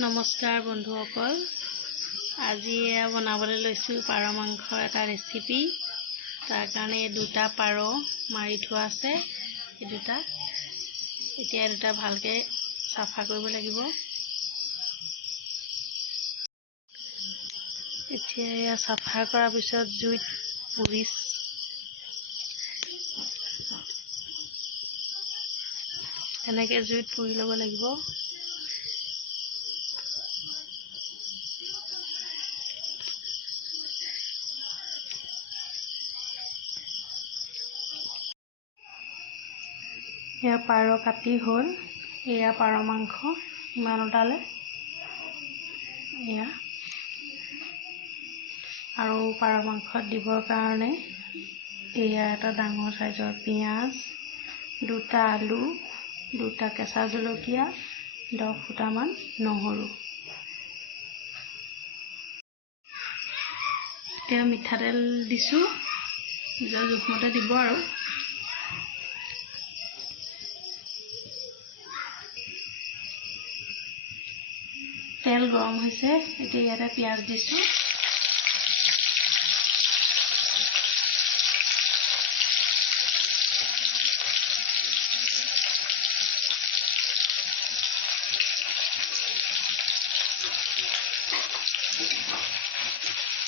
নমস্কাৰ বন্ধুসকল, আজি বনাবলৈ লৈছোঁ পাৰ মাংসৰ এটা ৰেচিপি। তাৰ কাৰণে দুটা পাৰ মাৰি থোৱা আছে। এতিয়া দুটা ভালকৈ চাফা কৰিব লাগিব। এতিয়া চাফা কৰাৰ পিছত জুইত পুৰি এনেকৈ জুইত পুৰি ল'ব লাগিব। এয়া পাৰ কাটি হ'ল। এয়া পাৰ মাংস ইমান ওলালে। এয়া আৰু পাৰ মাংসত দিবৰ কাৰণে এয়া এটা ডাঙৰ চাইজৰ পিঁয়াজ, দুটা আলু, দুটা কেঁচা জলকীয়া, 10 ফুটামান নহৰু। এতিয়া মিঠাতেল দিছোঁ, নিজৰ জোখমতে দিব আৰু। তেল গৰম হৈছে, এতিয়া ইয়াতে পিঁয়াজ দিছোঁ।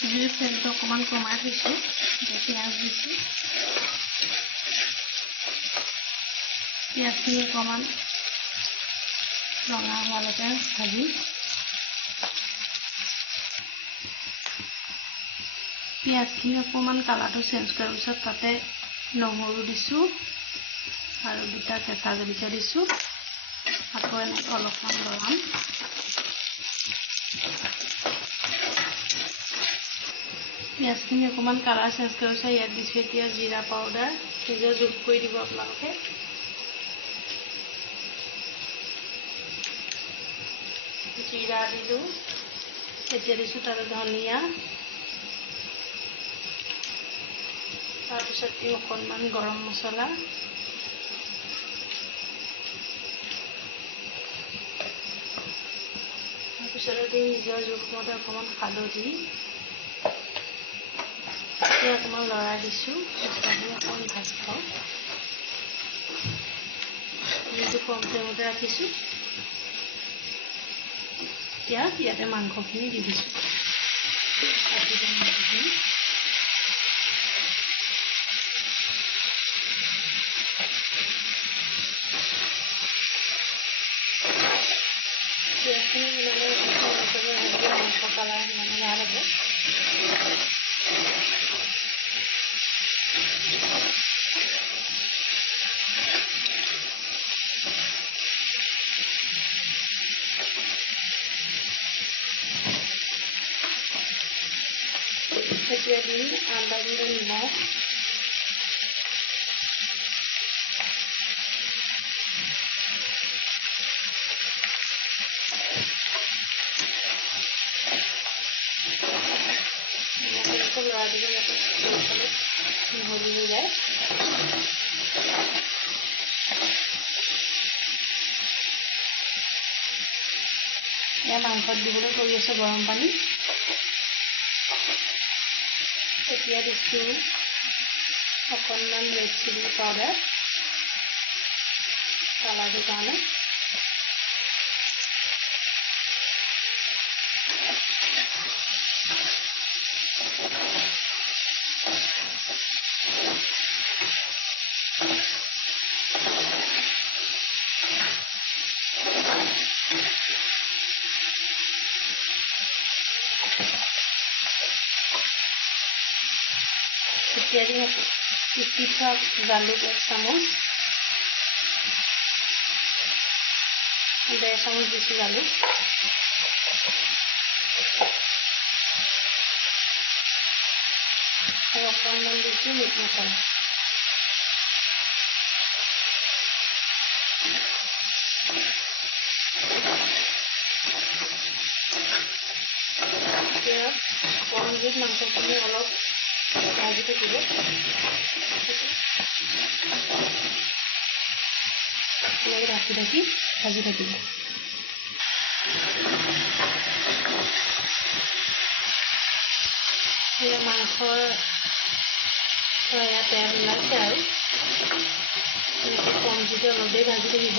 জুইৰ ফ্লেমটো অকণমান কমাই থৈছোঁ। এতিয়া পিঁয়াজ দিছোঁ। পিঁয়াজখিনি অকণমান ৰঙা হোৱালৈকে ভাজি পিঁয়াজখিনি অকণমান কালাৰটো চেঞ্জ কৰাৰ পিছত তাতে নহৰু দিছোঁ আৰু দুটা কেঁচা জলকীয়া দিছোঁ। আকৌ এনেকৈ অলপমান লৰাম। পিঁয়াজখিনি অকণমান কালাৰ চেঞ্জ কৰাৰ পিছত ইয়াত দিছোঁ এতিয়া জিৰা পাউডাৰ। নিজৰ জোখ কৰি দিব আপোনালোকে। জিৰা দিলোঁ। এতিয়া দিছোঁ তাতে ধনিয়া, তাৰপিছত দিওঁ অকণমান গৰম মছলা, তাৰপিছতে দিওঁ নিজৰ জোখমতে অকণমান হালধি। এতিয়া অকণমান লৰাই দিছোঁ। মছলাখিনি অকণমান ভাজি লওঁ। জুইটো কম ফ্লেমতে ৰাখিছোঁ। এতিয়া ইয়াতে মাংসখিনি দি দিছোঁ। মাংসখিনি মাংস কালাৰ মানে ভাল হ'ব। এতিয়া দিম আন্দাজ নিমখ, লৰাই দিব যাতে মিহলি হৈ যায়। এয়া মাংসত দিবলৈ কৰি আছে গৰম পানী। এতিয়া দিছোঁ অকণমান ৰেড চিলি পাউডাৰ কালাৰটোৰ কাৰণে। এতিয়া দিম পিচি থোৱা জালুক 1 চামুচ, 1.5 চামুচ দিছোঁ জালুক। আৰু অকণমান দিছোঁ মিট মছলা। এতিয়া কম জুইত মাংসখিনি অলপ ভাজি থাকিব। ঢাকি ভাজি থাকিব। মাছৰ ইয়াত তেল ওলাইছে আৰু এনেকৈ কম জুইতে অলপেই ভাজি থাকিব।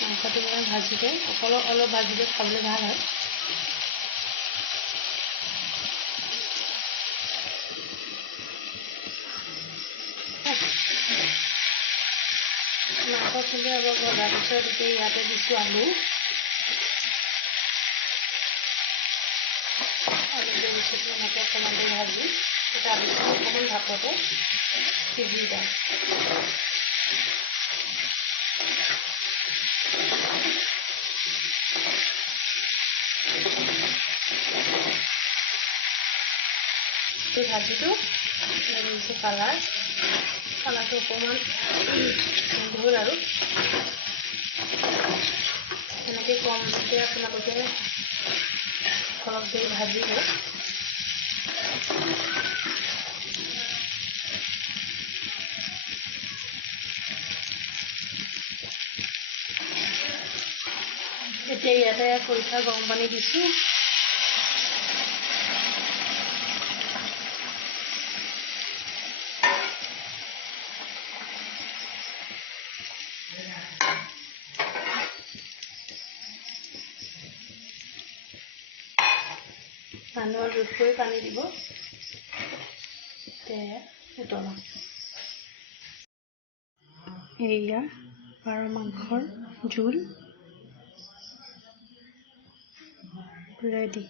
মাংসটো মানে ভাজিতে অলপ ভাজিতে খাবলৈ ভাল হয়। মাংসখিনি অলপ ভজাৰ পিছত এতিয়া ইয়াতে দিছোঁ আলু। আলুটো দিছোঁ এনেকৈ অকণমান ভাজি এতিয়া আলুটো অকণমান ভাপতে সিজি যায়। এই ভাজিটো দিছোঁ কালাৰটো অকণমান ধুল আৰু এনেকৈ কম জুইতে আপোনালোকে অলপ দেৰি ভাজিব। এতিয়া ইয়াতে খৰিচা গৰম পানী দিছোঁ। মানুহৰ জোখ কৰি পানী দিব। উতলাম। এয়া পাৰ মাংসৰ জোল ৰেডি।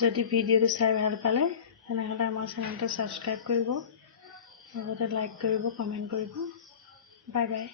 যদি ভিডিঅ'টো চাই ভাল পালে তেনেহ'লে আমাৰ চেনেলটো ছাবস্ক্ৰাইব কৰিব, লগতে লাইক কৰিব, কমেণ্ট কৰিব। Bye bye.